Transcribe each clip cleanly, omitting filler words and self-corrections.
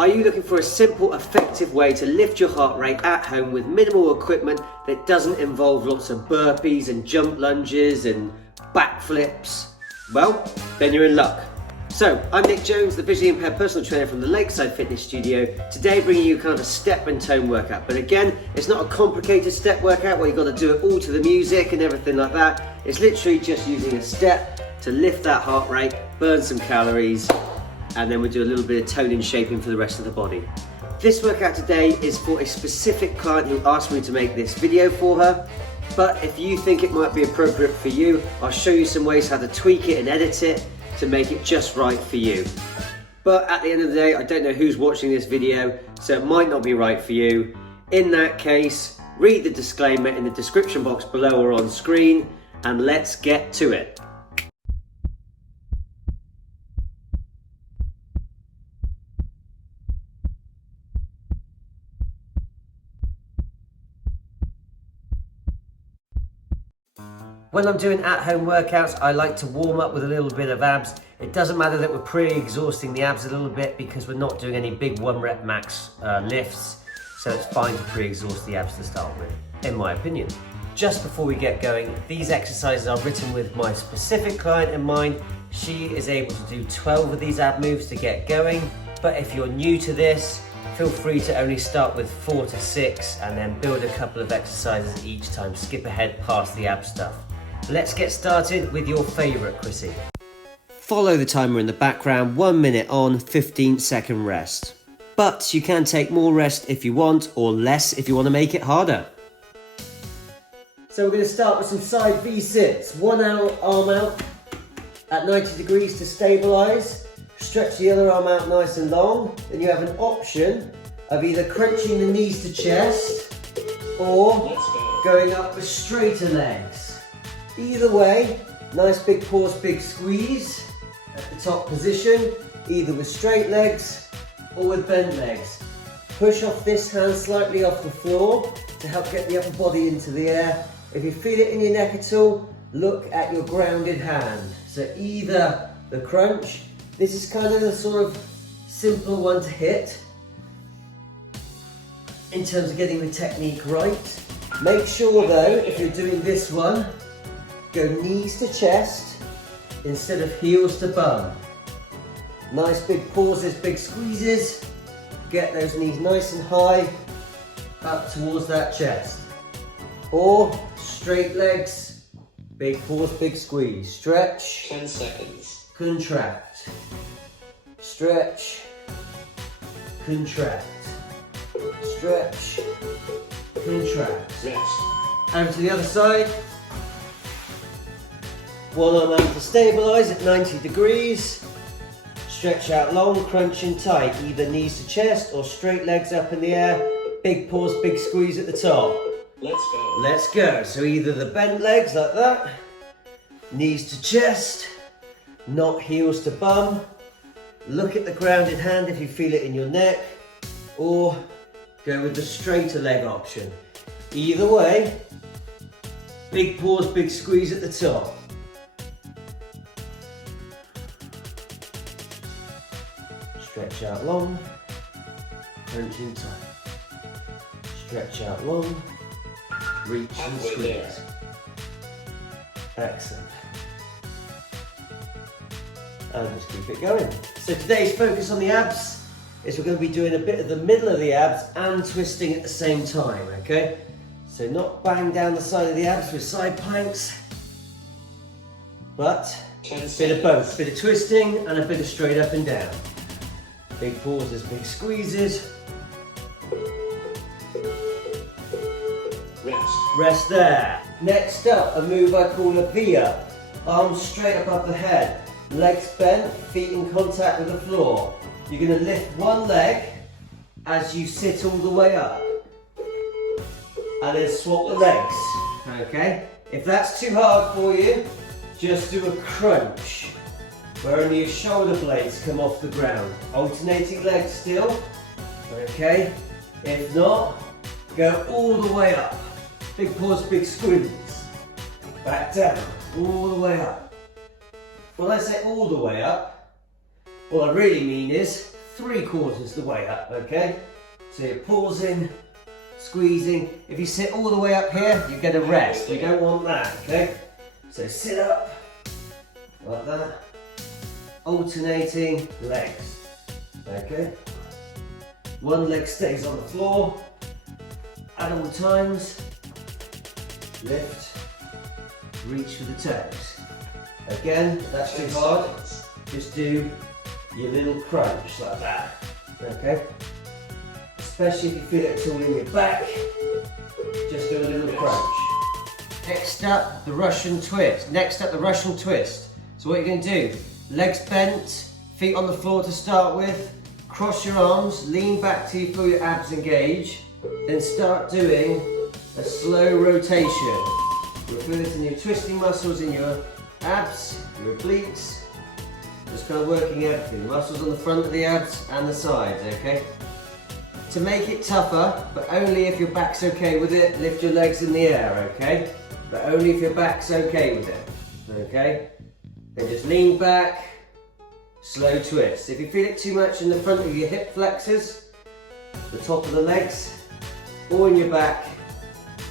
Are you looking for a simple, effective way to lift your heart rate at home with minimal equipment that doesn't involve lots of burpees and jump lunges and backflips? Well, then you're in luck. So, I'm Nick Jones, the visually impaired personal trainer from the Lakeside Fitness Studio. Today bringing you kind of a step and tone workout. But again, it's not a complicated step workout where you've got to do it all to the music and everything like that. It's literally just using a step to lift that heart rate, burn some calories, and then we'll do a little bit of tone and shaping for the rest of the body. This workout today is for a specific client who asked me to make this video for her. But if you think it might be appropriate for you, I'll show you some ways how to tweak it and edit it to make it just right for you. But at the end of the day, I don't know who's watching this video, so it might not be right for you. In that case, read the disclaimer in the description box below or on screen, and let's get to it. When I'm doing at-home workouts, I like to warm up with a little bit of abs. It doesn't matter that we're pre-exhausting the abs a little bit because we're not doing any big 1 rep max lifts, so it's fine to pre-exhaust the abs to start with, in my opinion. Just before we get going, these exercises are written with my specific client in mind. She is able to do 12 of these ab moves to get going, but if you're new to this, feel free to only start with 4 to 6 and then build a couple of exercises each time. Skip ahead past the ab stuff. Let's get started with your favourite, Chrissy. Follow the timer in the background, 1 minute on, 15-second rest. But you can take more rest if you want, or less if you want to make it harder. So we're going to start with some side V-sits. One arm out at 90 degrees to stabilise. Stretch the other arm out nice and long. Then you have an option of either crunching the knees to chest or going up with straighter legs. Either way, nice big pause, big squeeze at the top position, either with straight legs or with bent legs. Push off this hand slightly off the floor to help get the upper body into the air. If you feel it in your neck at all, look at your grounded hand. So either the crunch, this is kind of the sort of simpler one to hit in terms of getting the technique right. Make sure though, if you're doing this one, go knees to chest instead of heels to bum. Nice big pauses, big squeezes. Get those knees nice and high up towards that chest. Or straight legs, big pause, big squeeze. Stretch. 10 seconds. Contract. Stretch. Contract. Stretch. Contract. Rest. Over to the other side. One arm out to stabilise at 90 degrees. Stretch out long, crunching tight, either knees to chest or straight legs up in the air. Big pause, big squeeze at the top. Let's go. Let's go. So either the bent legs like that, knees to chest, not heels to bum. Look at the grounded hand if you feel it in your neck, or go with the straighter leg option. Either way, big pause, big squeeze at the top. Stretch out long, crunching tight. Stretch out long, reach and squeeze. Excellent. And just keep it going. So today's focus on the abs is we're going to be doing a bit of the middle of the abs and twisting at the same time, okay? So not bang down the side of the abs with side planks, but a bit of both. A bit of twisting and a bit of straight up and down. Big pauses, big squeezes. Rest. Rest there. Next up, a move I call a V-up. Arms straight above the head. Legs bent, feet in contact with the floor. You're going to lift one leg as you sit all the way up. And then swap the legs. Okay? If that's too hard for you, just do a crunch, where only your shoulder blades come off the ground. Alternating legs still, okay? If not, go all the way up. Big pause, big squeeze. Back down, all the way up. When I say all the way up, what I really mean is 3/4 the way up, okay? So you're pausing, squeezing. If you sit all the way up here, you get a rest. We don't want that, okay? So sit up, like that. Alternating legs, okay? One leg stays on the floor at all times. Lift, reach for the toes. Again, if that's too hard, just do your little crunch like that, okay? Especially if you feel it all in your back, just do a little crunch. Next up, the Russian twist. So what you're going to do, legs bent, feet on the floor to start with, cross your arms, lean back till you feel your abs engage, then start doing a slow rotation. You'll feel it in your twisting muscles in your abs, your obliques, just kind of working everything. Muscles on the front of the abs and the sides, okay? To make it tougher, but only if your back's okay with it, lift your legs in the air, okay? But only if your back's okay with it, okay? Then just lean back, slow twist. If you feel it too much in the front of your hip flexors, the top of the legs, or in your back,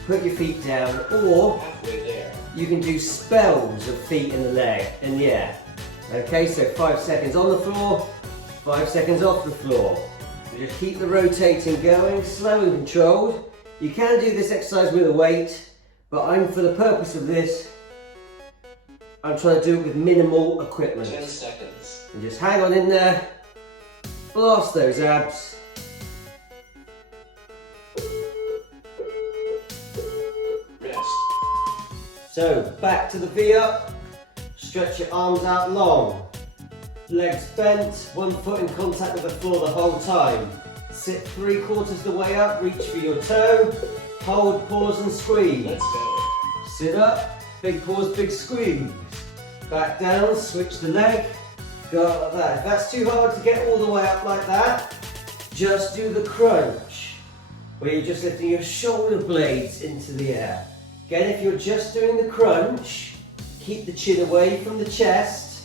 put your feet down, or Halfway there. you can do spells of feet in the air. Okay, so 5 seconds on the floor, 5 seconds off the floor. You just keep the rotating going, slow and controlled. You can do this exercise with a weight, but for the purpose of this, I'm trying to do it with minimal equipment. 10 seconds. And just hang on in there, blast those abs. Rest. So back to the V up, stretch your arms out long, legs bent, one foot in contact with the floor the whole time. Sit 3/4 the way up, reach for your toe, hold, pause and squeeze. Let's go. Sit up, big pause, big squeeze. Back down, switch the leg, go up like that. If that's too hard to get all the way up like that, just do the crunch, where you're just lifting your shoulder blades into the air. Again, if you're just doing the crunch, keep the chin away from the chest,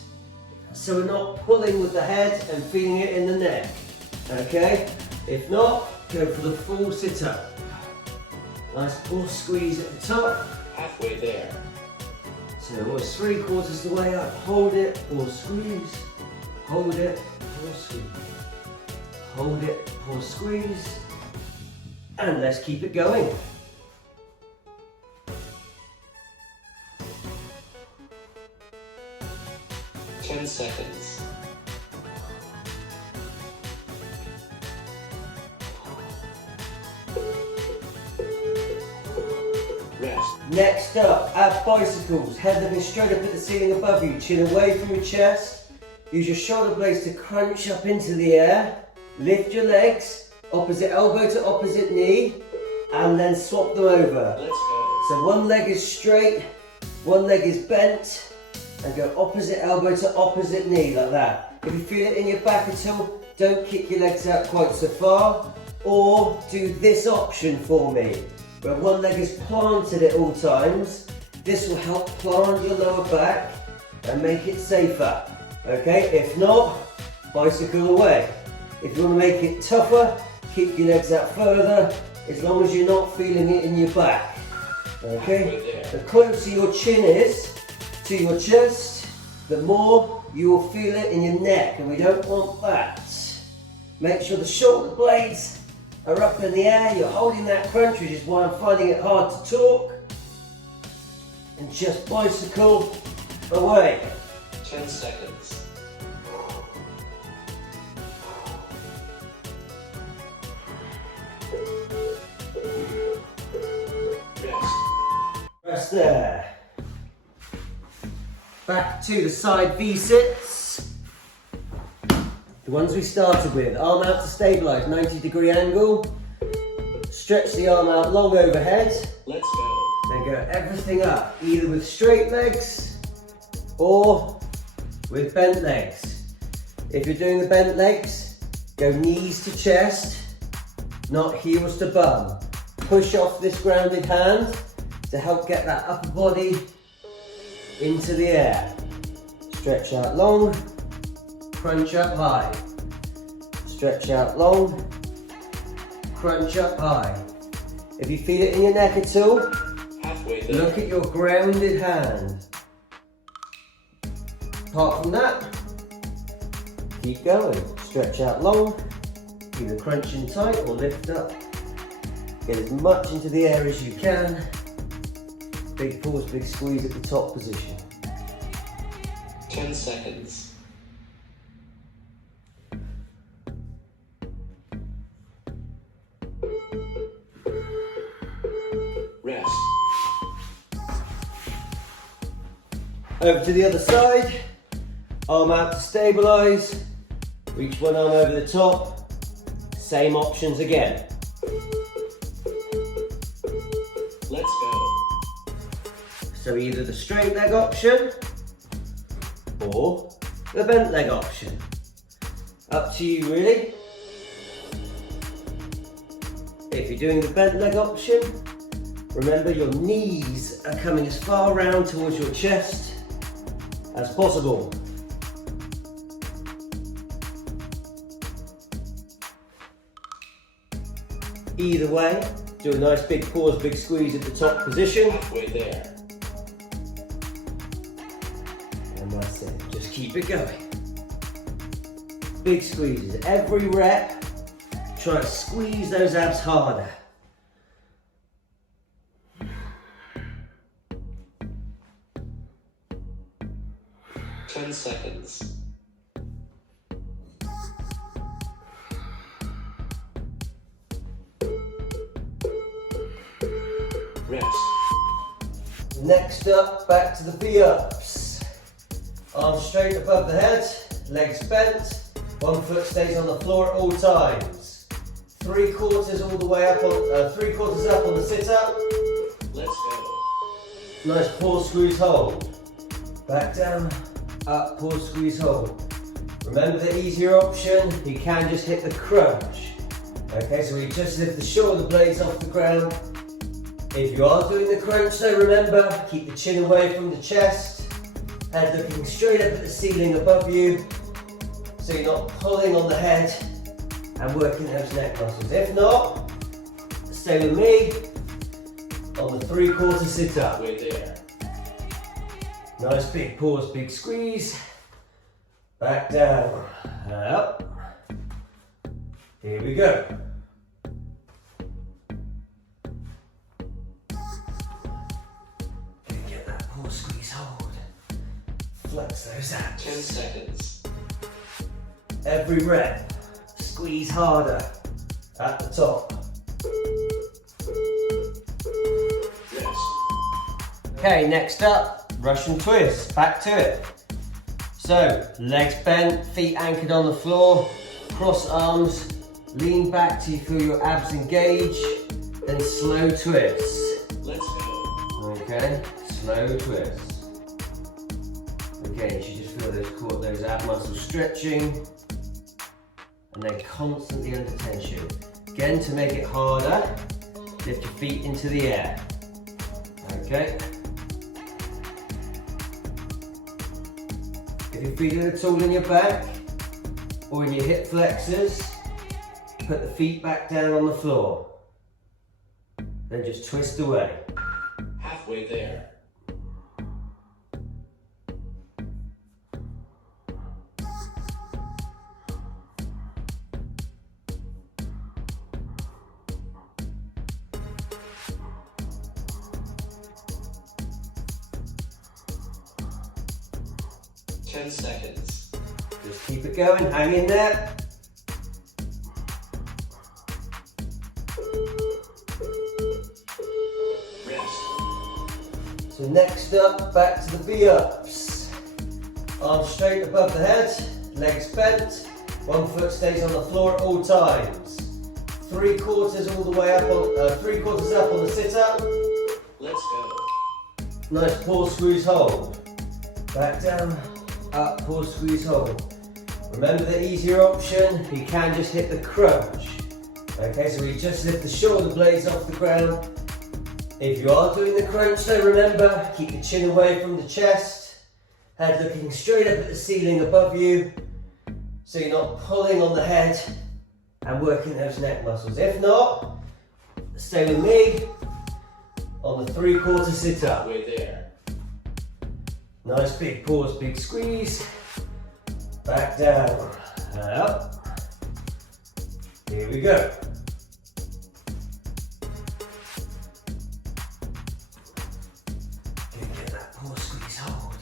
so we're not pulling with the head and feeling it in the neck, okay? If not, go for the full sit-up. Nice full squeeze at the top. Halfway there. So almost 3/4 the way up, hold it or squeeze, hold it or squeeze, hold it or squeeze, and let's keep it going. Ten seconds. Rest. Next up, ab bicycles, head looking straight up at the ceiling above you, chin away from your chest, use your shoulder blades to crunch up into the air, lift your legs, opposite elbow to opposite knee, and then swap them over. Let's go. So one leg is straight, one leg is bent, and go opposite elbow to opposite knee like that. If you feel it in your back at all, don't kick your legs out quite so far, or do this option for me, where one leg is planted at all times. This will help plant your lower back and make it safer. Okay, if not, bicycle away. If you want to make it tougher, kick your legs out further, as long as you're not feeling it in your back. Okay, the closer your chin is to your chest, the more you will feel it in your neck, and we don't want that. Make sure the shoulder blades are up in the air, you're holding that crunch, which is why I'm finding it hard to talk, and just bicycle away. 10 seconds. Rest. Rest there. Back to the side V-sits. The ones we started with. Arm out to stabilise, 90-degree angle. Stretch the arm out long overhead. Let's go. Then go everything up, either with straight legs or with bent legs. If you're doing the bent legs, go knees to chest, not heels to bum. Push off this grounded hand to help get that upper body into the air. Stretch out long, crunch up high. Stretch out long, crunch up high. If you feel it in your neck at all, Halfway there. look at your grounded hand. Apart from that, keep going. Stretch out long, either crunching tight or lift up. Get as much into the air as you can. Big pause, big squeeze at the top position. 10 seconds. Rest. Over to the other side. Arm out to stabilise. Reach one arm over the top. Same options again. Let's go. So either the straight leg option or the bent leg option. Up to you really. If you're doing the bent leg option, remember your knees are coming as far round towards your chest as possible. Either way, do a nice big pause, big squeeze at the top position. Halfway there. And that's it, just keep it going. Big squeezes, every rep, try to squeeze those abs harder. Ten seconds. Rest. Next up, back to the V-ups. Arms straight above the head, legs bent, one foot stays on the floor at all times. 3/4 all the way up on, 3/4 up on the sit-up. Let's go. Nice pause, squeeze, hold. Back down, up, pause, squeeze, hold. Remember the easier option, you can just hit the crunch. Okay, so we just lift the shoulder blades off the ground. If you are doing the crunch though, remember, keep the chin away from the chest, head looking straight up at the ceiling above you, so you're not pulling on the head and working those neck muscles. If not, stay with me on the 3/4 sit up. Halfway there. Nice big pause, big squeeze. Back down, up. Here we go. Get that pause, squeeze, hold. Flex those abs. 10 seconds. Every rep, squeeze harder at the top. Rest. Okay, next up, Russian twist. Back to it. So, legs bent, feet anchored on the floor, cross arms, lean back till you feel your abs engage, then slow twist. Let's go. Okay, slow twist. Again, you should just feel those ab muscles stretching, and then constantly under tension. Again, to make it harder, lift your feet into the air. Okay. If you're feeling it all in your back or in your hip flexors, put the feet back down on the floor. Then just twist away. Halfway there. Ten seconds. Just keep it going, hang in there. Rest. So next up, back to the V-ups. Arms straight above the head, legs bent, one foot stays on the floor at all times. 3/4 all the way up on, 3/4 up on the sit-up. Let's go. Nice pause, squeeze, hold. Back down, up, pause, squeeze, hold. Remember the easier option, you can just hit the crunch. Okay, so we just lift the shoulder blades off the ground. If you are doing the crunch though, remember, keep the chin away from the chest, head looking straight up at the ceiling above you, so you're not pulling on the head and working those neck muscles. If not, stay with me on the 3/4 sit up. Halfway there. Nice big pause, big squeeze. Back down and up. Here we go. Get that pause, squeeze, hold.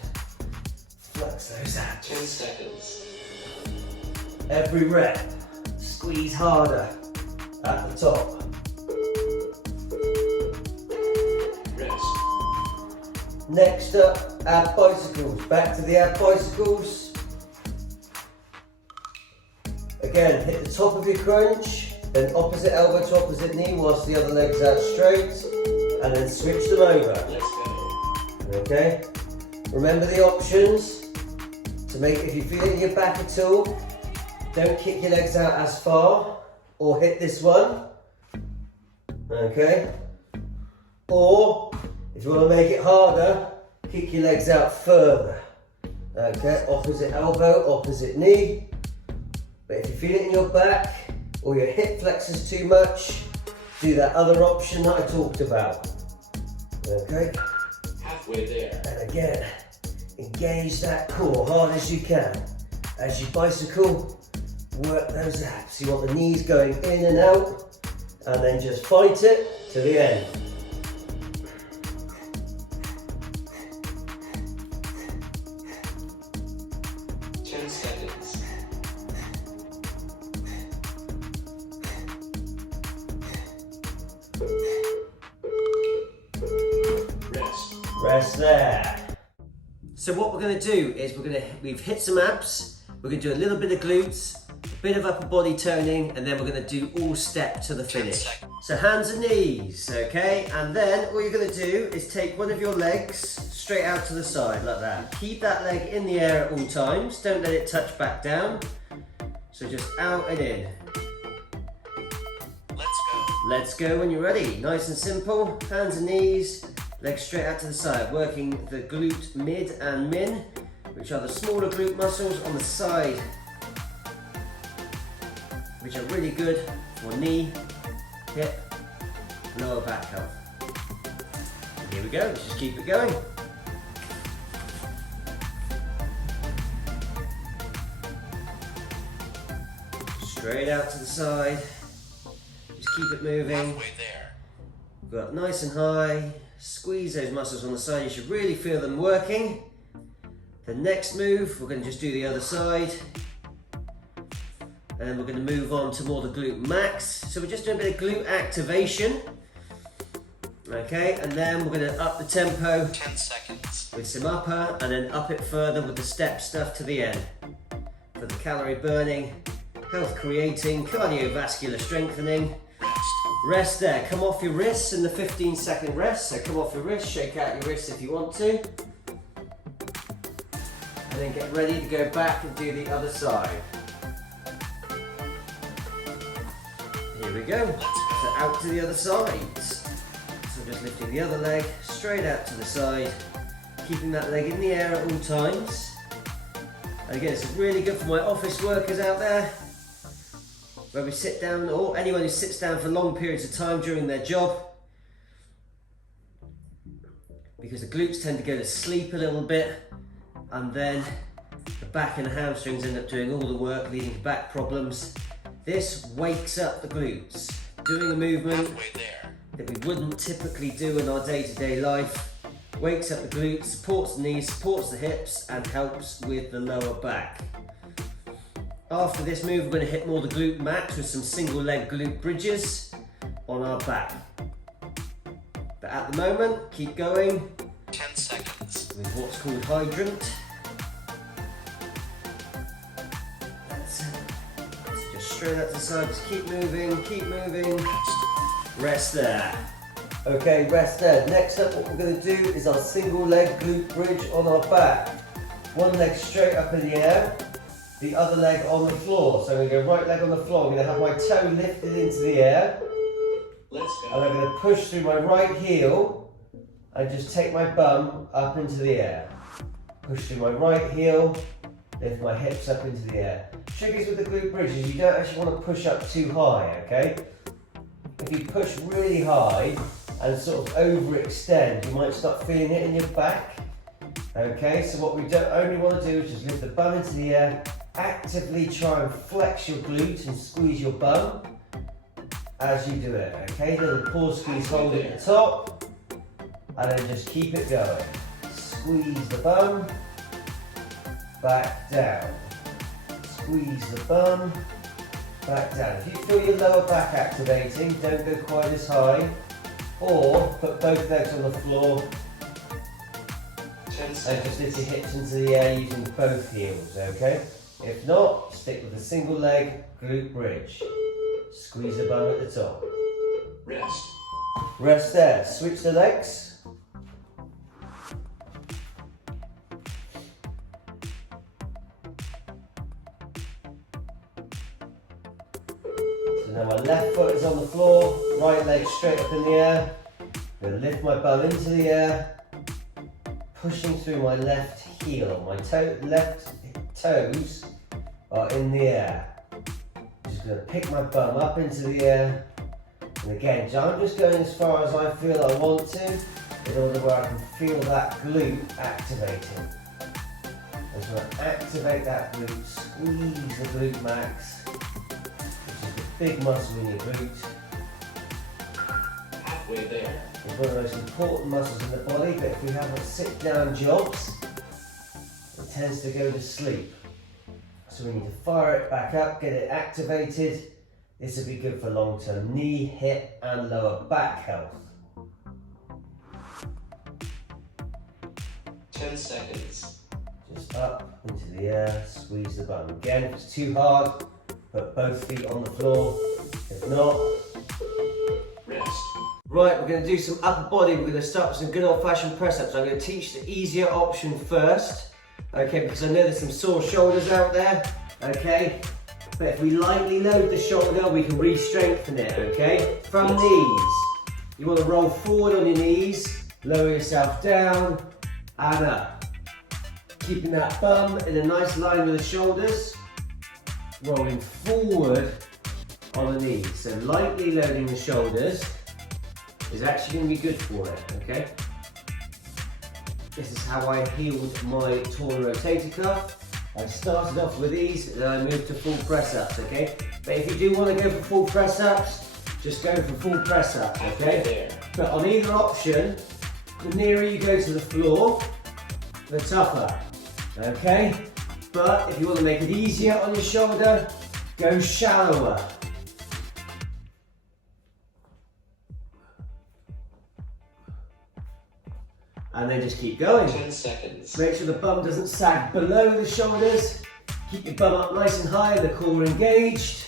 Flex those abs. 10 seconds. Every rep, squeeze harder at the top. Rest. Next up, ab bicycles. Back to the ab bicycles. Again, hit the top of your crunch, then opposite elbow to opposite knee whilst the other leg's out straight, and then switch them over. Let's go. Okay? Remember the options to make, if you feel it in your back at all, don't kick your legs out as far, or hit this one. Okay? Or, if you want to make it harder, kick your legs out further. Okay? Opposite elbow, opposite knee. But if you feel it in your back or your hip flexors too much, do that other option that I talked about. Okay? Halfway there. And again, engage that core hard as you can. As you bicycle, work those abs. You want the knees going in and out, and then just fight it to the end. Rest there. So what we're going to do is we've hit some abs, we're going to do a little bit of glutes, a bit of upper body toning, and then we're going to do all step to the finish. So hands and knees, okay? And then all you're going to do is take one of your legs straight out to the side like that. Keep that leg in the air at all times, don't let it touch back down. So just out and in. Let's go. Let's go when you're ready. Nice and simple, hands and knees. Legs straight out to the side, working the glute mid and min, which are the smaller glute muscles on the side, which are really good for knee, hip, lower back health. Here we go, let's just keep it going. Straight out to the side, just keep it moving. Halfway there. Go up nice and high. Squeeze those muscles on the side, you should really feel them working. The next move, we're going to just do the other side. And we're going to move on to more the glute max. So we're just doing a bit of glute activation. Okay, and then we're going to up the tempo 10 seconds. with some upper, and then up it further with the step stuff to the end. For the calorie burning, health creating, cardiovascular strengthening. Rest there, come off your wrists in the 15-second rest. So come off your wrists, shake out your wrists if you want to. And then get ready to go back and do the other side. Here we go. So out to the other side. So just lifting the other leg straight out to the side, keeping that leg in the air at all times. And again, it's really good for my office workers out there, where we sit down, or anyone who sits down for long periods of time during their job, because the glutes tend to go to sleep a little bit, and then the back and the hamstrings end up doing all the work, leading to back problems. This wakes up the glutes, doing a movement that we wouldn't typically do in our day-to-day life. Wakes up the glutes, supports the knees, supports the hips, and helps with the lower back. After this move, we're going to hit more the glute max with some single leg glute bridges on our back. But at the moment, keep going 10 seconds. with what's called hydrant. That's it. So just straight out to the side, just keep moving, keep moving. Rest there. Okay, rest there. Next up, what we're going to do is our single leg glute bridge on our back. One leg straight up in the air, the other leg on the floor. So I'm going to go right leg on the floor. I'm going to have my toe lifted into the air. Let's go. And I'm going to push through my right heel and just take my bum up into the air. Push through my right heel, lift my hips up into the air. Trick is with the glute bridges, you don't actually want to push up too high, okay? If you push really high and sort of overextend, you might start feeling it in your back. Okay, so what we don't only want to do is just lift the bum into the air, actively try and flex your glute and squeeze your bum as you do it, okay? Little pause squeeze, hold it at the top, and then just keep it going. Squeeze the bum, back down. Squeeze the bum, back down. If you feel your lower back activating, don't go quite as high, or put both legs on the floor and just lift your hips into the air using both heels, okay? If not, stick with a single leg glute bridge. Squeeze the bum at the top. Rest. Rest there. Switch the legs. So now my left foot is on the floor, right leg straight up in the air. I'm going to lift my bum into the air, pushing through my left heel. My left toes are in the air. Just going to pick my bum up into the air. And again, I'm just going as far as I feel I want to, in order where I can feel that glute activating. I'm just going to activate that glute, squeeze the glute max, which is the big muscle in your glute. Halfway there. It's one of the most important muscles in the body, but if we have sit-down jobs, it tends to go to sleep. So we need to fire it back up, get it activated. This will be good for long-term knee, hip, and lower back health. 10 seconds. Just up into the air, squeeze the bum. Again, if it's too hard, put both feet on the floor. If not, rest. Right, we're going to do some upper body. We're going to start with some good old-fashioned press-ups. I'm going to teach the easier option first, okay, because I know there's some sore shoulders out there, okay? But if we lightly load the shoulder, we can re-strengthen it, okay? From knees, you want to roll forward on your knees, lower yourself down and up. Keeping that bum in a nice line with the shoulders, rolling forward on the knees. So lightly loading the shoulders is actually going to be good for it, okay? This is how I healed my torn rotator cuff. I started off with these, and then I moved to full press-ups, okay? But if you do want to go for full press-ups, just go for full press-ups, okay? But on either option, the nearer you go to the floor, the tougher, okay? But if you want to make it easier on your shoulder, go shallower. And then just keep going. 10 seconds. Make sure the bum doesn't sag below the shoulders. Keep your bum up nice and high and the core engaged.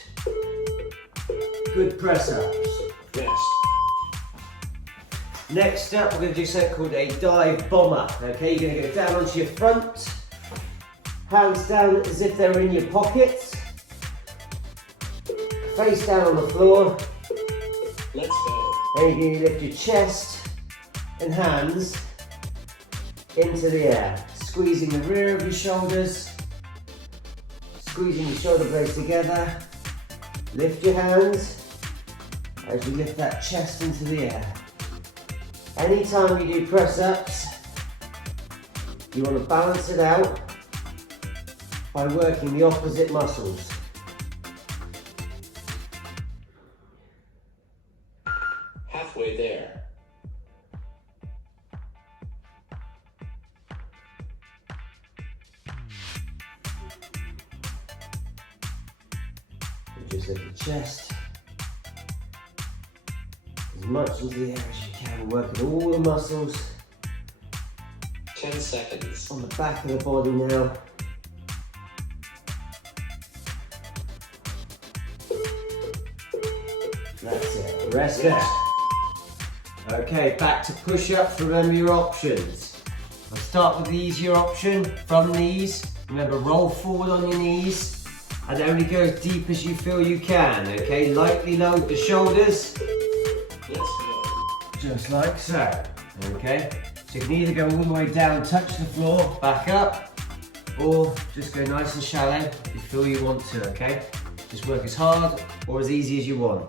Good press ups. Rest. Next up, we're going to do something called a dive bomber. Okay, you're going to go down onto your front. Hands down as if they're in your pockets. Face down on the floor. Let's go. And you're going to lift your chest and hands into the air, squeezing the rear of your shoulders, squeezing your shoulder blades together. Lift your hands as you lift that chest into the air. Anytime you do press ups, you want to balance it out by working the opposite muscles. Halfway there. Just lift the chest as much into the air as you can, working all the muscles 10 seconds. on the back of the body now. That's it, rest there. Okay, back to push-ups. Remember your options. I'll start with the easier option, from knees. Remember, roll forward on your knees and only go as deep as you feel you can, okay? Lightly load the shoulders, Let's go. just like so, okay? So you can either go all the way down, touch the floor, back up, or just go nice and shallow if you feel you want to, okay? Just work as hard or as easy as you want.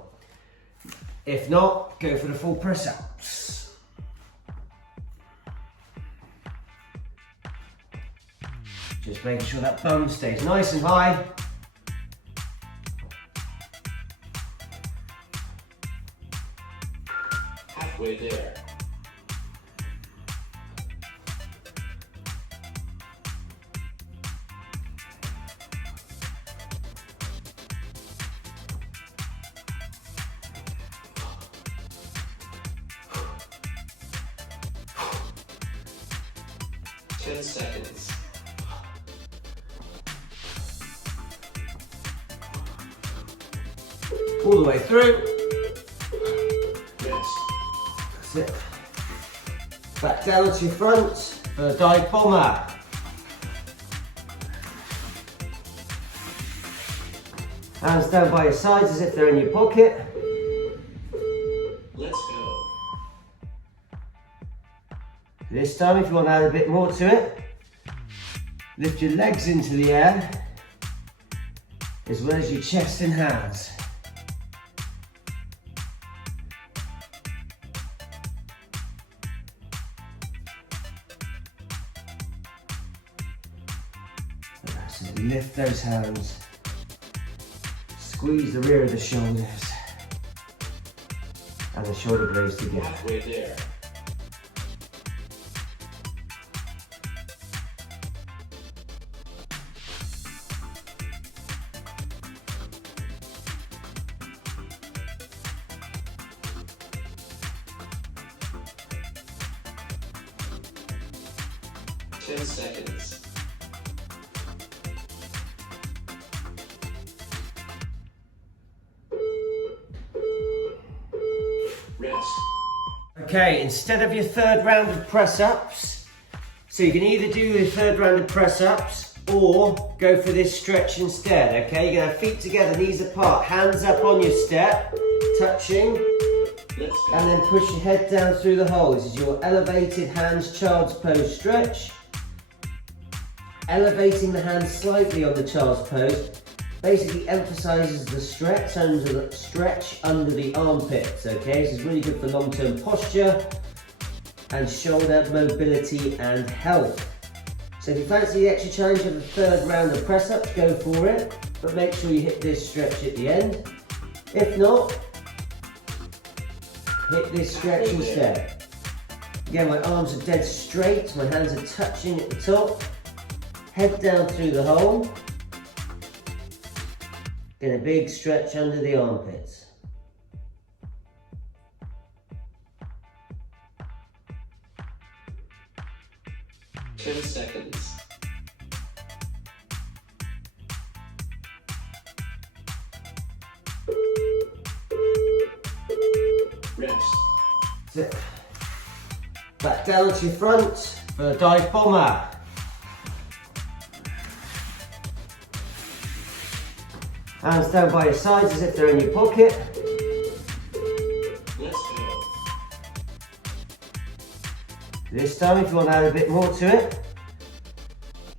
If not, go for the full press ups. Just making sure that bum stays nice and high. Halfway there. Ten seconds. All the way through. Rest. That's it. Back down to your front for the dive bomber. Hands down by your sides as if they're in your pocket. Let's go. This time, if you want to add a bit more to it, lift your legs into the air as well as your chest and hands. So lift those hands, squeeze the rear of the shoulders and the shoulder blades together. Halfway there. Ten seconds. Rest. Okay, instead of your third round of press-ups, so you can either do your third round of press-ups or go for this stretch instead, okay? You're gonna have feet together, knees apart, hands up on your step, touching, Let's go. and then push your head down through the hole. This is your elevated hands child's pose stretch. Elevating the hands slightly on the child's pose basically emphasizes the stretch under the armpits, okay? This is really good for long-term posture and shoulder mobility and health. So if you fancy the extra challenge of the third round of press-ups, go for it, but make sure you hit this stretch at the end. If not, hit this stretch instead. Again, my arms are dead straight, my hands are touching at the top. Head down through the hole. Get a big stretch under the armpits. 10 seconds. Rest. That's it. Back down to your front for the dive bomber. Hands down by your sides as if they're in your pocket. Let's go. This time, if you want to add a bit more to it,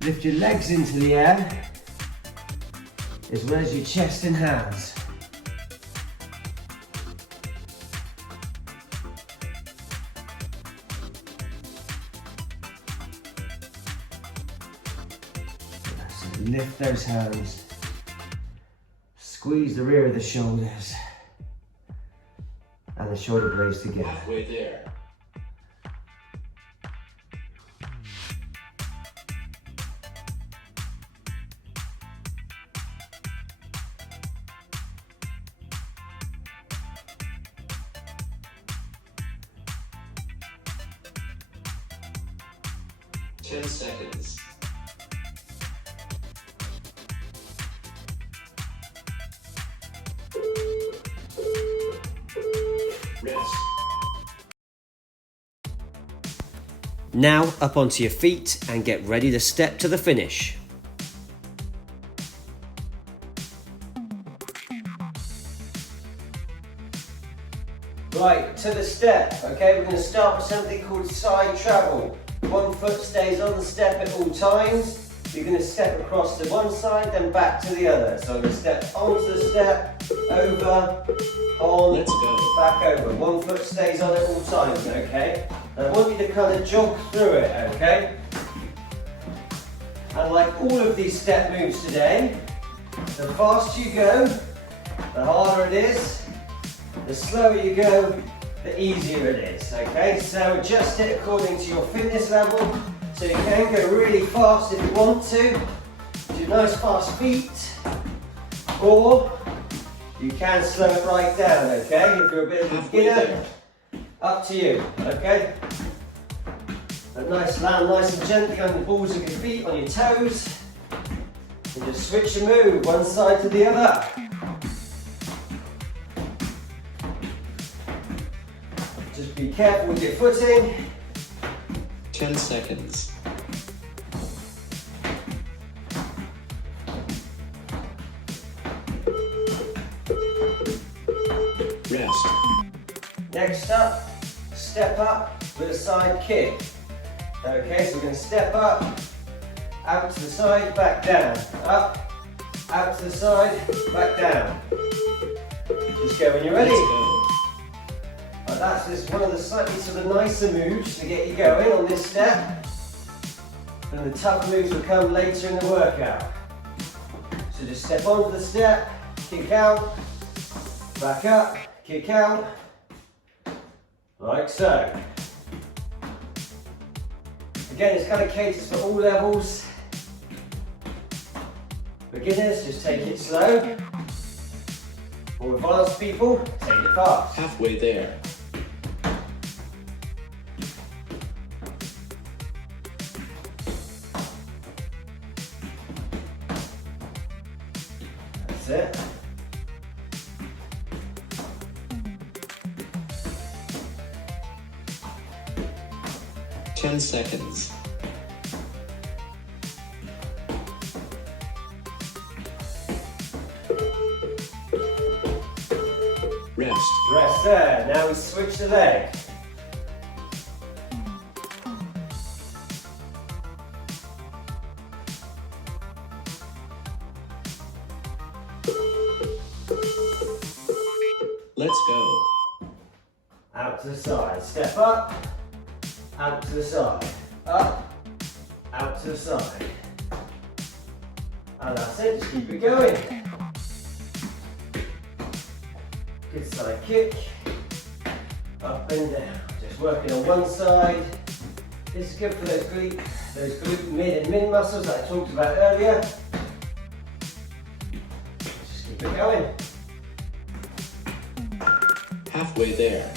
lift your legs into the air as well as your chest and hands. So lift those hands. Squeeze the rear of the shoulders and the shoulder blades together. Halfway there. Ten seconds. Rest. Now up onto your feet and get ready to step to the finish. Right, to the step, okay? We're going to start with something called side travel. One foot stays on the step at all times, you're going to step across to one side, then back to the other. So I'm going to step onto the step, over, on, Let's go. back over. One foot stays on at all times, okay? And I want you to kind of jog through it, okay? And like all of these step moves today, the faster you go, the harder it is. The slower you go, the easier it is, okay? So adjust it according to your fitness level. So you can go really fast if you want to. Do nice fast feet. Or you can slow it right down, okay? If you're a bit of a beginner, up to you, okay? And nice, land nice and gently on the balls of your feet, on your toes. And just switch your move, one side to the other. Just be careful with your footing. 10 seconds. Rest. Next up, step up with a side kick. Okay, so we're going to step up, out to the side, back down. Up, out to the side, back down. Just go when you're ready. Let's go. That's just one of the slightly sort of nicer moves to get you going on this step. And the tough moves will come later in the workout. So just step onto the step, kick out, back up, kick out, like so. Again, it's kind of caters for all levels. Beginners, just take it slow. More advanced people, take it fast. Halfway there. That's it. Ten seconds. Rest. Rest there. Now we switch the leg. Let's go. Out to the side. Step up. Out to the side. Up. Out to the side. And that's it. Just keep it going. Good side kick. Up and down. Just working on one side. This is good for those glute mid and min muscles that I talked about earlier. Just keep it going. Halfway there.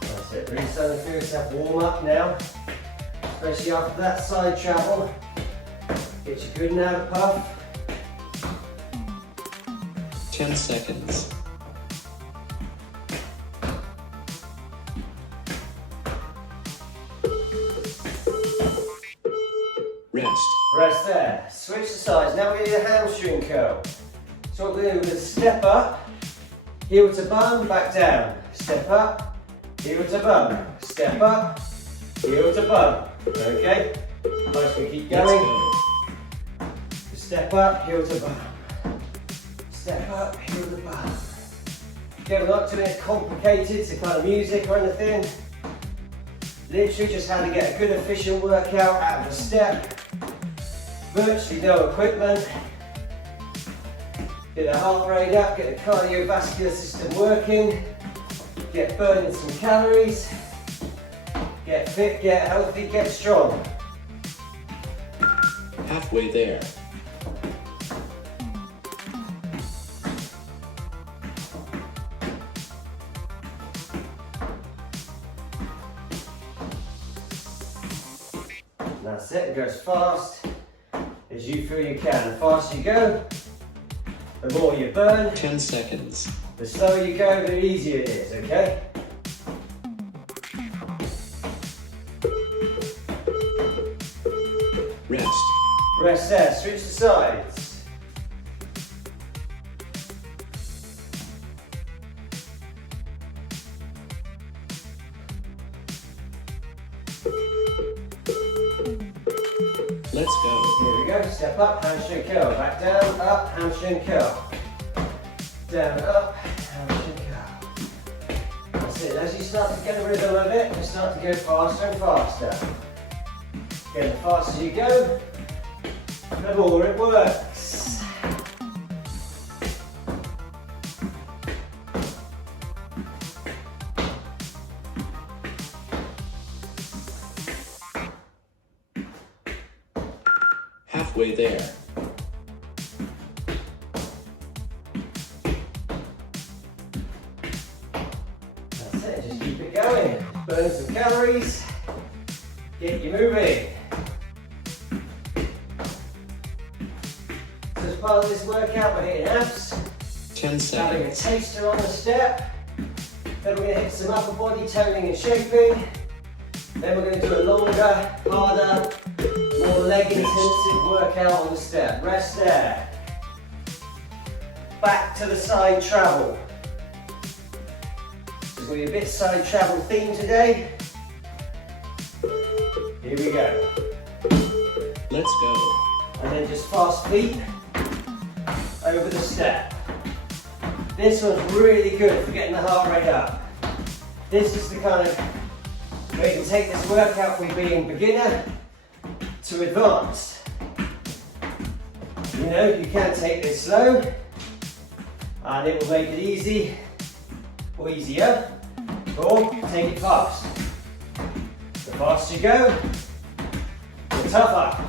That's it. Really starting to feel yourself warm up now. Especially after that side travel. Get you good and out of puff. 10 seconds. Rest. Rest there. Switch the sides. Now we're going to do a hamstring curl. So what we're going to do, we're going to step up, heel to bum, back down. Step up, heel to bum. Step up, heel to bum. Okay? Nice, we keep Let's going. go. Step up, heel to bum. Step up, heel to bum. Again, we're not doing it complicated to kind of music or anything. Literally just how to get a good efficient workout out of a step. Virtually no equipment. Get the heart rate up, get the cardiovascular system working. Get burning some calories. Get fit, get healthy, get strong. Halfway there. That's it, it goes fast as you feel you can. The faster you go, the more you burn. 10 seconds. The slower you go, the easier it is, okay? Rest. Rest there, switch the sides. go. Here we go, step up, hamstring curl, back down, up, hamstring curl. Down, up, hamstring curl. That's it. As you start to get a rhythm of it, you start to go faster and faster. Again, the faster you go, the more it works. Halfway there. That's it, just keep it going. Burn some calories, get you moving. So as part of this workout, we're hitting abs, 10 having a seconds. taster on the step. Then we're going to hit some upper body toning and shaping. Then we're going to do a longer, harder, more leg intensive workout on the step. Rest there. Back to the side travel. There's going to be a bit side travel theme today. Here we go. Let's go. And then just fast feet over the step. This one's really good for getting the heart rate up. This is the kind of where you can take this workout from being beginner to advanced. You know, you can take this slow and it will make it easy or easier, or take it fast. The faster you go, the tougher.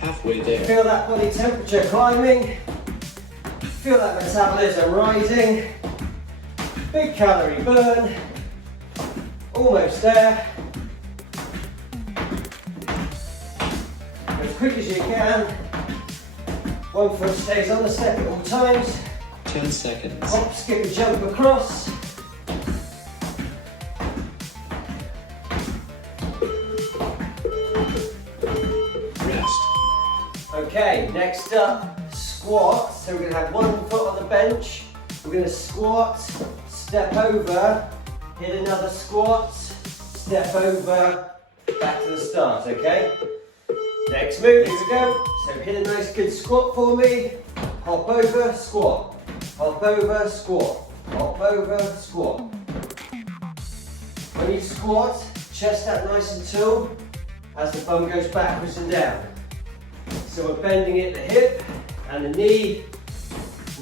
Halfway there. Feel that body temperature climbing, feel that metabolism rising, big calorie burn, almost there. As quick as you can, one foot stays on the step at all times, 10 seconds. hop, skip and jump across. Rest. Okay, next up, squat. So we're going to have one foot on the bench. We're going to squat, step over, hit another squat, step over, back to the start, okay? Next move, here we go. So hit a nice good squat for me. Hop over, squat. Hop over, squat. Hop over, squat. When you squat, chest out nice and tall as the bum goes backwards and down. So we're bending at the hip and the knee,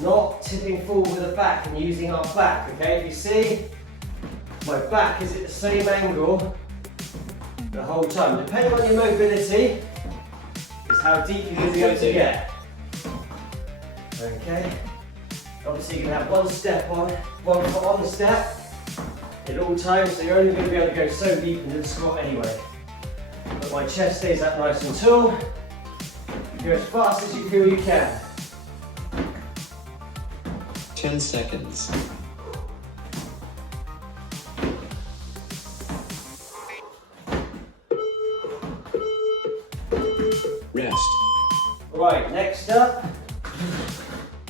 not tipping forward with the back and using our back, okay? If you see, my back is at the same angle the whole time. Depending on your mobility, is how deep you're going to be able to get. Okay? Obviously you're going to have one foot on the step at all times, so you're only going to be able to go so deep into the squat anyway. But my chest stays up nice and tall. You go as fast as you feel you can. 10 seconds. Rest. Right, next up,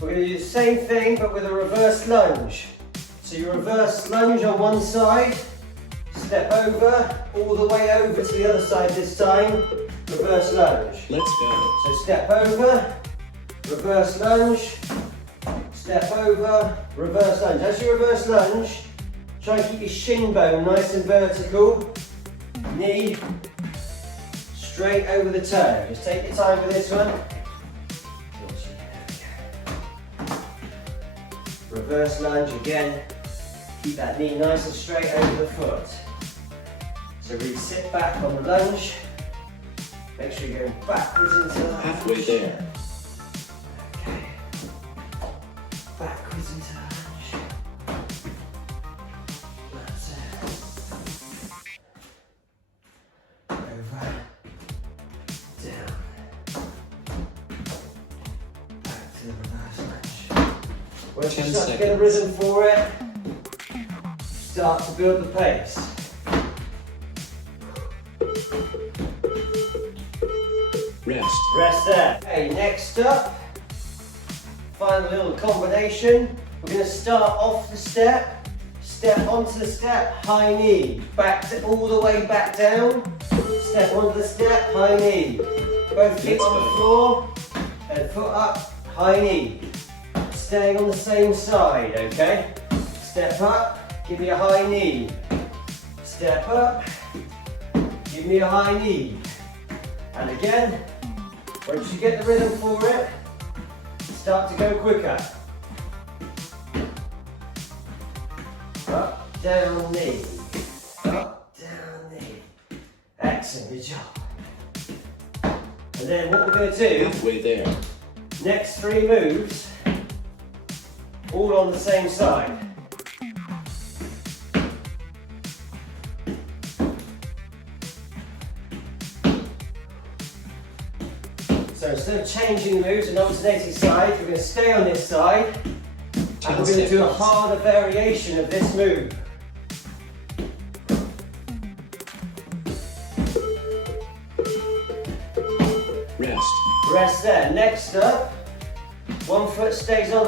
we're going to do the same thing but with a reverse lunge. So you reverse lunge on one side, step over, all the way over to the other side this time, reverse lunge. Let's go. So step over, reverse lunge, step over, reverse lunge. As you reverse lunge, try and keep your shin bone nice and vertical, knee straight over the toe. Just take your time with this one. Reverse lunge again. Keep that knee nice and straight over the foot. So really sit back on the lunge. Make sure you're going backwards into the lunge. Halfway there. Okay. Backwards into the lunge. That's it. Over. Down. Back to the reverse lunge. Once you 10 start to get a rhythm for it, start to build the pace. Rest. Rest there. Okay, next up, final little combination. We're going to start off the step, step onto the step, high knee, back to all the way back down, step onto the step, high knee, Both feet Let's on the go. floor, and foot up, high knee. Staying on the same side, okay? Step up, give me a high knee. Step up, give me a high knee. And again, once you get the rhythm for it, start to go quicker. Up, down, knee. Up, down, knee. Excellent, good job. And then what we're going to do, Halfway there. next 3 moves, all on the same side. So instead of changing the moves and alternating sides, we're going to stay on this side and 10 we're going to do a seconds. harder variation of this move. Rest. Rest there. Next up, one foot stays on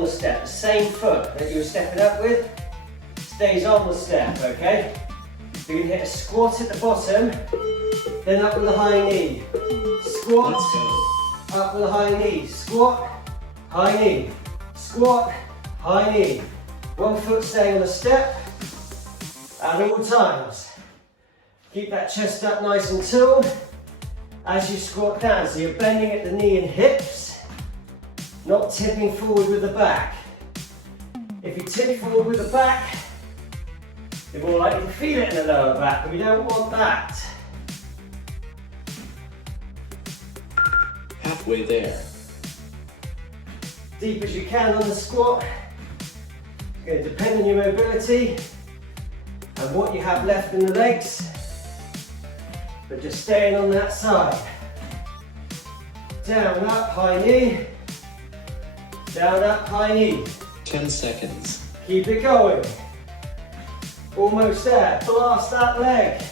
the step. The same foot that you were stepping up with stays on the step, okay? You can hit a squat at the bottom, then up with a high knee. Squat, Let's go. up with a high knee. Squat, high knee. Squat, high knee. One foot staying on the step at all times. Keep that chest up nice and tall as you squat down. So you're bending at the knee and hips, not tipping forward with the back. If you tip forward with the back, you're more likely to feel it in the lower back, but we don't want that. Halfway there. Deep as you can on the squat. It's going to depend on your mobility and what you have left in the legs, but just staying on that side. Down, up, high knee. Down, up, high knee. 10 seconds. Keep it going. Almost there. Blast that leg.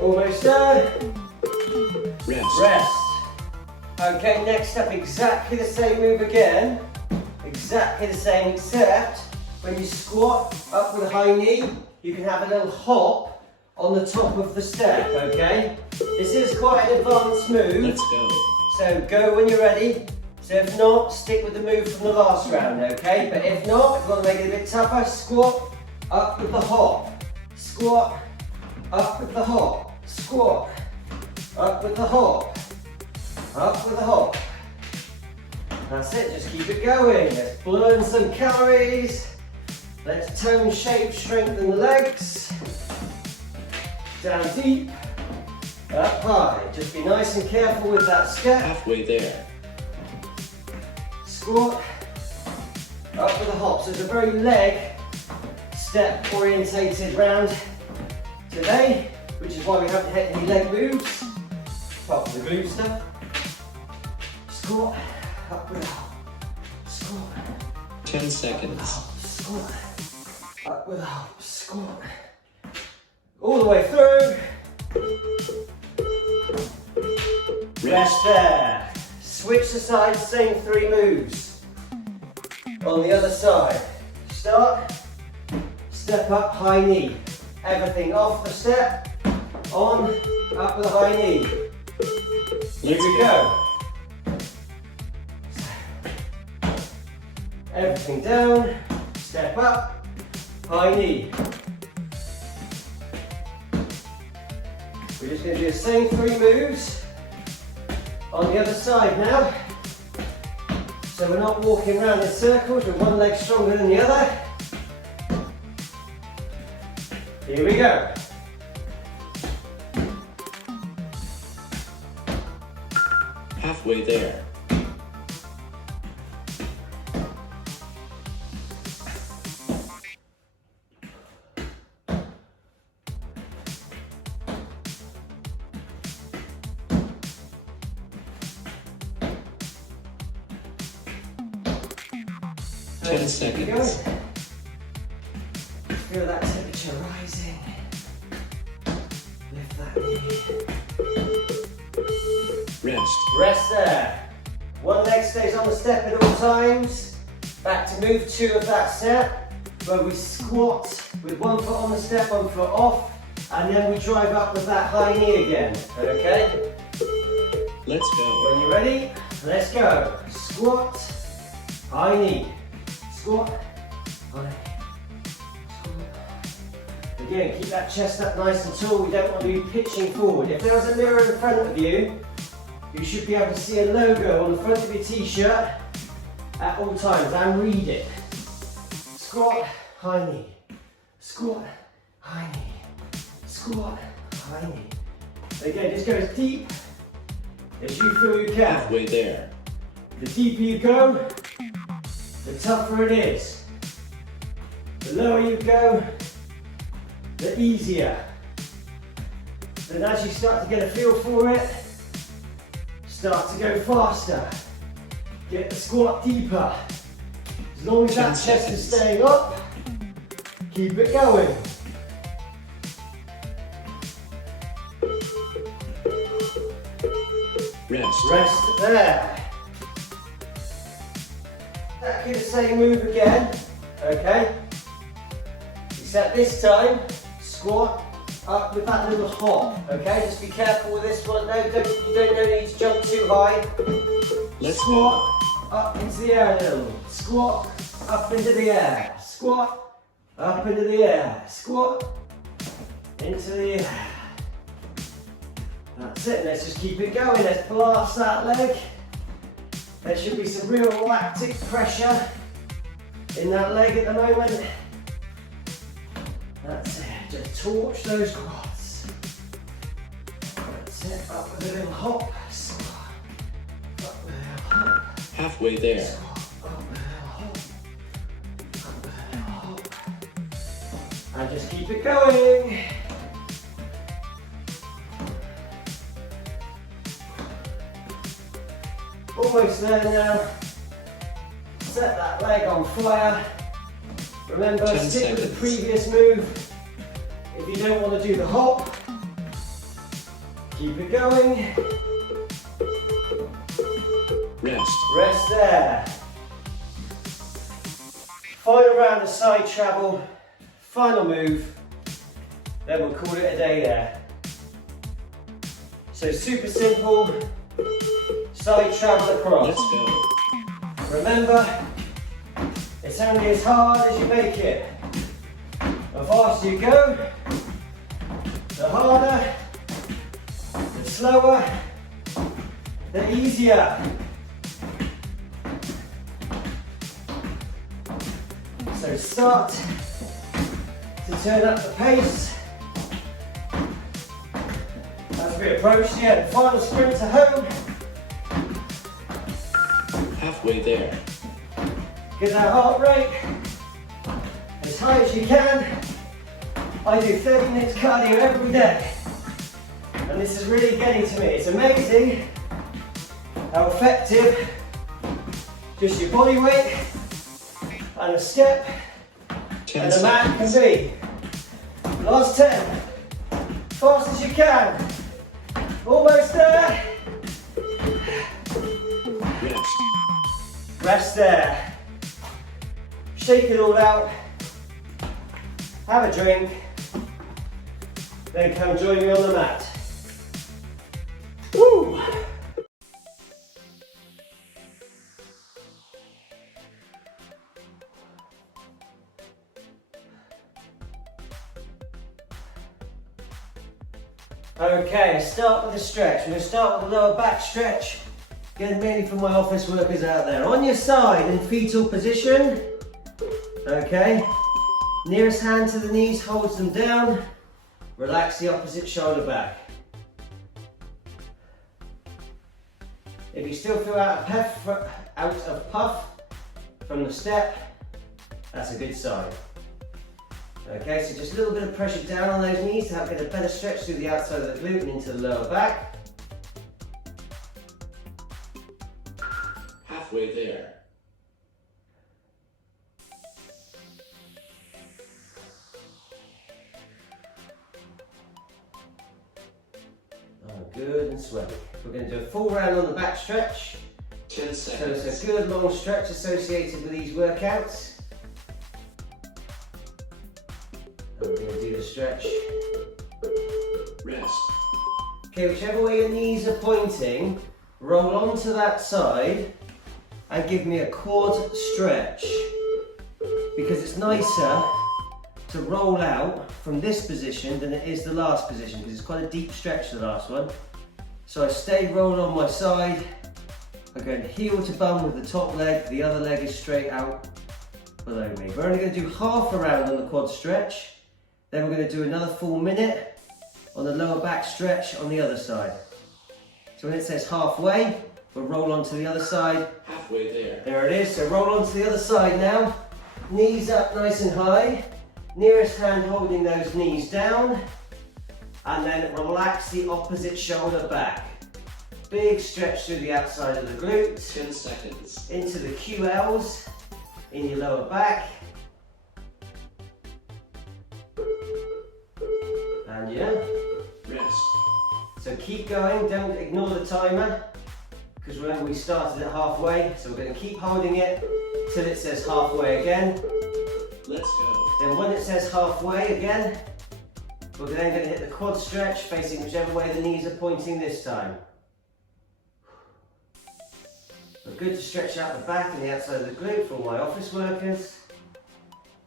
Almost there. Rest. Rest. Okay, next up, exactly the same move again. Exactly the same, except when you squat up with a high knee, you can have a little hop on the top of the step, okay? This is quite an advanced move. Let's go. So go when you're ready. So if not, stick with the move from the last round, okay? But if not, if you want to make it a bit tougher, squat, up with the hop. Squat, up with the hop. Squat, up with the hop. Up with the hop. That's it, just keep it going. Let's burn some calories. Let's tone, shape, strengthen the legs. Down deep, up high. Just be nice and careful with that step. Halfway there. Squat, up with a hop. So it's a very leg step orientated round today, which is why we haven't had any leg moves, apart from the glute stuff. Squat, up with a hop. Squat, 10 seconds. hop, squat, up with a hop, squat. All the way through. Rest there. Switch the sides, same 3 moves. On the other side. Start, step up, high knee. Everything off the step, on, up with a high knee. Here we go. Everything down, step up, high knee. We're just going to do the same 3 moves on the other side now. So we're not walking around in circles with one leg stronger than the other. Here we go. Halfway there. So 10 just keep it seconds. going. Feel that temperature rising. Lift that knee. Rest. Rest there. One leg stays on the step at all times. Back to move 2 of that step, where we squat with one foot on the step, one foot off, and then we drive up with that high knee again, okay? Let's go. When you're ready, let's go. Squat, high knee. Squat, high knee. Squat. Again, keep that chest up nice and tall. We don't want to be pitching forward. If there was a mirror in front of you, you should be able to see a logo on the front of your t-shirt at all times and read it. Squat, high knee. Squat, high knee. Squat, high knee. Again, just go as deep as you feel you can. Halfway there. The deeper you go, the tougher it is. The lower you go, the easier. Then as you start to get a feel for it, start to go faster. Get the squat deeper. As long as that chest is staying up, keep it going. Rest. Rest there. Exactly the same move again, okay? Except this time, squat up with that little hop, okay? Just be careful with this one. No, you don't need to jump too high. Let's Squat up into the air a little. Squat up into the air. Squat up into the air. Squat into the air. That's it, let's just keep it going. Let's blast that leg. There should be some real lactic pressure in that leg at the moment. That's it, just torch those quads. That's it, up with a little hop. Squat, up with a little hop. Halfway there. Squat, up with a little hop. Up with a little hop. And just keep it going. Almost there now. Set that leg on fire. Remember, 10 stick with the seconds. previous move. If you don't want to do the hop, keep it going. Rest. Rest there. Final round of side travel. Final move. Then we'll call it a day there. So super simple. Side travel across. Let's go. Remember, it's only as hard as you make it. The faster you go, the harder, the slower, the easier. So start to turn up the pace as we approach the end. Final sprint to home. Halfway there. Get that heart rate as high as you can. I do 30 minutes cardio every day, and this is really getting to me. It's amazing how effective just your body weight and a step 10 and a mat can seconds. be. Last 10, fast as you can. Almost there. Rest. Rest there. Shake it all out. Have a drink. Then come join me on the mat. Woo! Okay, start with a stretch. We're going to start with a lower back stretch. Again, mainly for my office workers out there. On your side in fetal position. Okay. Nearest hand to the knees holds them down. Relax the opposite shoulder back. If you still feel out of puff from the step, that's a good sign. Okay, so just a little bit of pressure down on those knees to help get a better stretch through the outside of the glute and into the lower back. Halfway there. Oh, good and sweaty. We're going to do a full round on the back stretch. 10 So seconds. it's a good long stretch associated with these workouts. And we're going to do the stretch. Rest. Okay, whichever way your knees are pointing, roll onto that side and give me a quad stretch, because it's nicer to roll out from this position than it is the last position, because it's quite a deep stretch, the last one. So I stay rolled on my side. I go heel to bum with the top leg, the other leg is straight out below me. We're only going to do half a round on the quad stretch, then we're going to do another full minute on the lower back stretch on the other side. So when it says halfway, we'll roll onto the other side. Halfway there. There it is, so roll onto the other side now. Knees up nice and high. Nearest hand holding those knees down. And then relax the opposite shoulder back. Big stretch through the outside of the glute. 10 seconds. Into the QLs in your lower back. And yeah. Rest. So keep going, don't ignore the timer, because remember we started at halfway, so we're going to keep holding it till it says halfway again. Let's go. Then when it says halfway again, we're then going to hit the quad stretch, facing whichever way the knees are pointing this time. We're good to stretch out the back and the outside of the glute for all my office workers,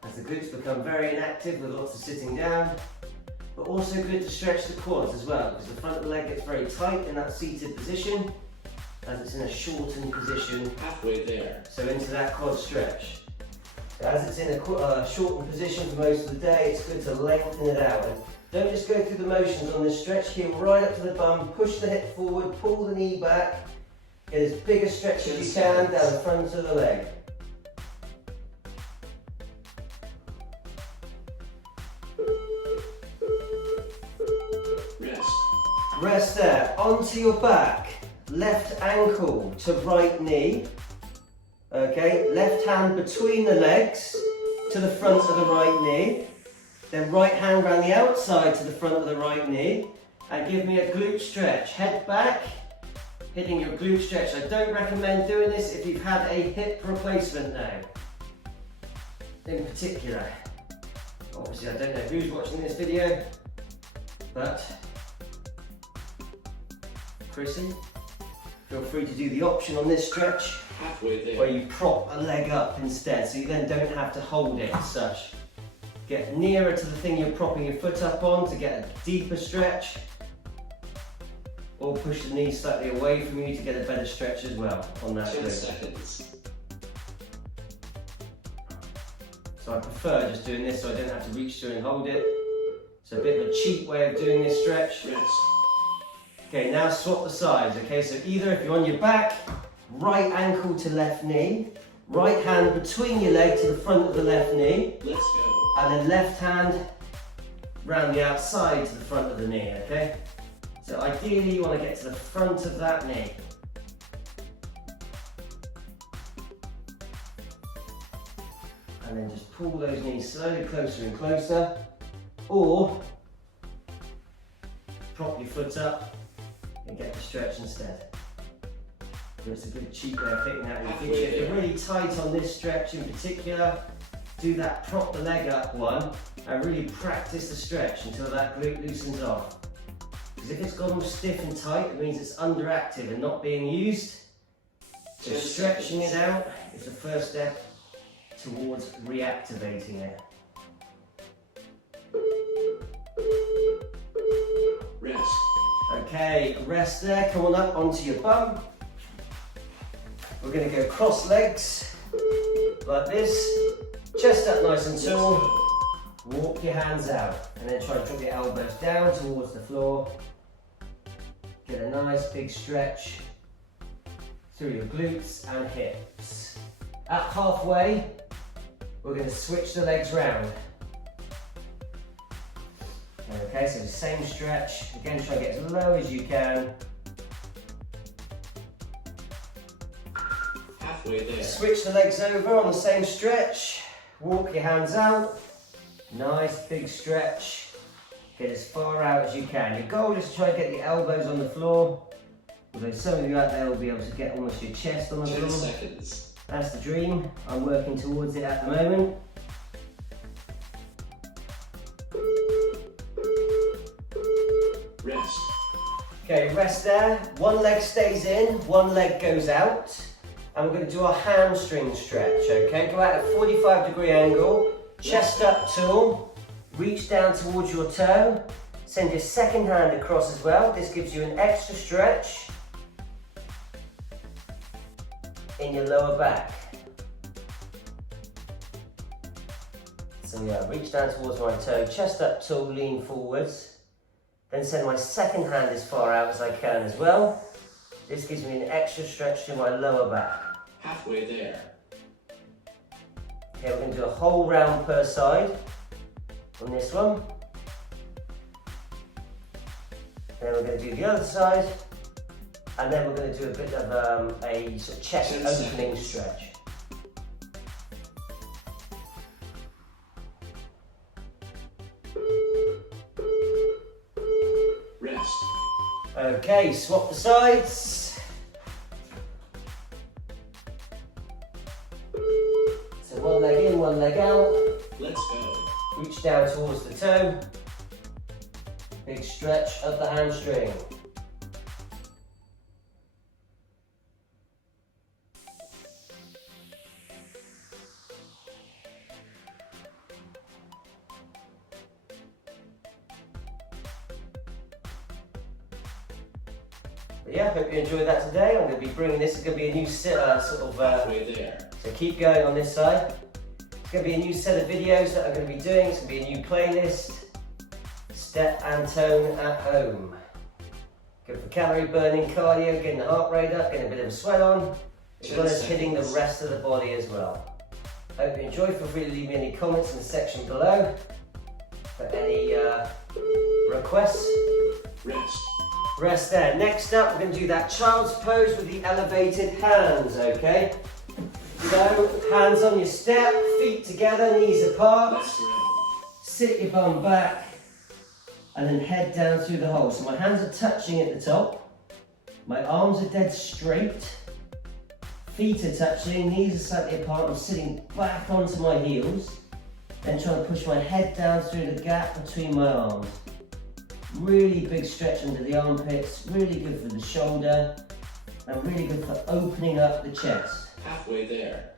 as the glutes become very inactive with lots of sitting down. But also good to stretch the quads as well, because the front of the leg gets very tight in that seated position, as it's in a shortened position. Halfway there. So into that quad stretch. So as it's in a shortened position for most of the day, it's good to lengthen it out. And don't just go through the motions on this stretch. Heel right up to the bum, push the hip forward, pull the knee back, get as big a stretch as you can down the front of the leg. Rest there, onto your back, left ankle to right knee, okay, left hand between the legs to the front of the right knee, then right hand around the outside to the front of the right knee, and give me a glute stretch, head back, hitting your glute stretch. I don't recommend doing this if you've had a hip replacement now, in particular. Obviously I don't know who's watching this video, but Chrissy, feel free to do the option on this stretch Halfway there. where you prop a leg up instead, so you then don't have to hold it as such. Get nearer to the thing you're propping your foot up on to get a deeper stretch, or push the knee slightly away from you to get a better stretch as well on that 10 glute. seconds. So I prefer just doing this so I don't have to reach through and hold it. It's a bit of a cheap way of doing this stretch. Rest. Okay, now swap the sides, okay? So either if you're on your back, right ankle to left knee, right hand between your leg to the front of the left knee, Let's go. and then left hand round the outside to the front of the knee, okay? So ideally you want to get to the front of that knee. And then just pull those knees slowly closer and closer, or prop your foot up and get the stretch instead. It's a good cheap way of hitting that in the future. If you're really tight on this stretch in particular, do that prop the leg up one and really practice the stretch until that glute loosens off. Because if it's gone all stiff and tight, it means it's underactive and not being used. So stretching it out is the first step towards reactivating it. Rest. Okay, rest there, come on up onto your bum. We're going to go cross legs, like this, chest up nice and tall, walk your hands out, and then try to drop your elbows down towards the floor. Get a nice big stretch through your glutes and hips. At halfway, we're going to switch the legs round. Okay, so the same stretch, again try to get as low as you can. Halfway there. Switch the legs over on the same stretch, walk your hands out, nice big stretch, get as far out as you can. Your goal is to try to get the elbows on the floor, although some of you out there will be able to get almost your chest on the 10 floor. seconds. That's the dream, I'm working towards it at the moment. Rest. Okay, rest there. One leg stays in, one leg goes out. And we're going to do our hamstring stretch, okay? Go out at a 45-degree angle, chest up tall, reach down towards your toe, send your second hand across as well. This gives you an extra stretch in your lower back. So yeah, reach down towards my toe, chest up tall, lean forwards. Then send my second hand as far out as I can as well. This gives me an extra stretch to my lower back. Halfway there. Okay, we're going to do a whole round per side on this one. Then we're going to do the other side. And then we're going to do a bit of a sort of chest opening stretch. Rest. Okay, swap the sides. So one leg in, one leg out. Let's go. Reach down towards the toe. Big stretch of the hamstring. But yeah, hope you enjoyed that today. I'm going to be bringing this. It's going to be a new Halfway there. So keep going on this side. It's going to be a new set of videos that I'm going to be doing. It's going to be a new playlist. Step and tone at home. Good for calorie burning cardio, getting the heart rate up, getting a bit of a sweat on, as well as hitting the rest of the body as well. Hope you enjoyed. Feel free to leave me any comments in the section below for any requests. Rest. Rest there. Next up, we're going to do that child's pose with the elevated hands, okay? So, hands on your step, feet together, knees apart. Let's go. Sit your bum back, and then head down through the hole. So my hands are touching at the top, my arms are dead straight, feet are touching, knees are slightly apart, I'm sitting back onto my heels, then trying to push my head down through the gap between my arms. Really big stretch under the armpits, really good for the shoulder, and really good for opening up the chest. Halfway there.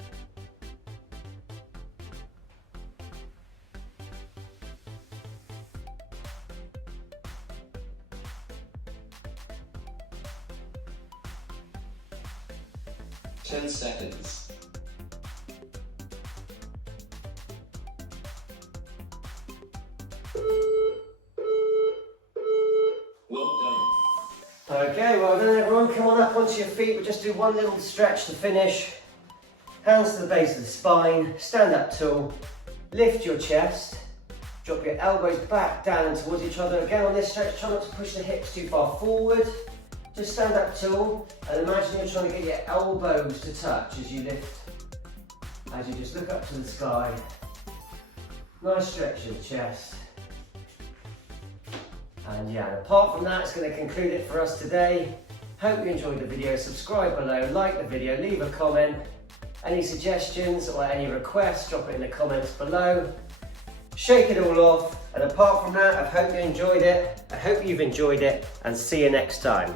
Ten seconds. Well done. Okay, well done everyone. Come on up onto your feet. We'll just do one little stretch to finish. Hands to the base of the spine, stand up tall, lift your chest, drop your elbows back down and towards each other. Again on this stretch, try not to push the hips too far forward. Just stand up tall and imagine you're trying to get your elbows to touch as you lift, as you just look up to the sky. Nice stretch of the chest. And yeah, apart from that, it's going to conclude it for us today. Hope you enjoyed the video. Subscribe below, like the video, leave a comment. Any suggestions or any requests, drop it in the comments below. Shake it all off. And apart from that, I hope you enjoyed it. I hope you've enjoyed it, and see you next time.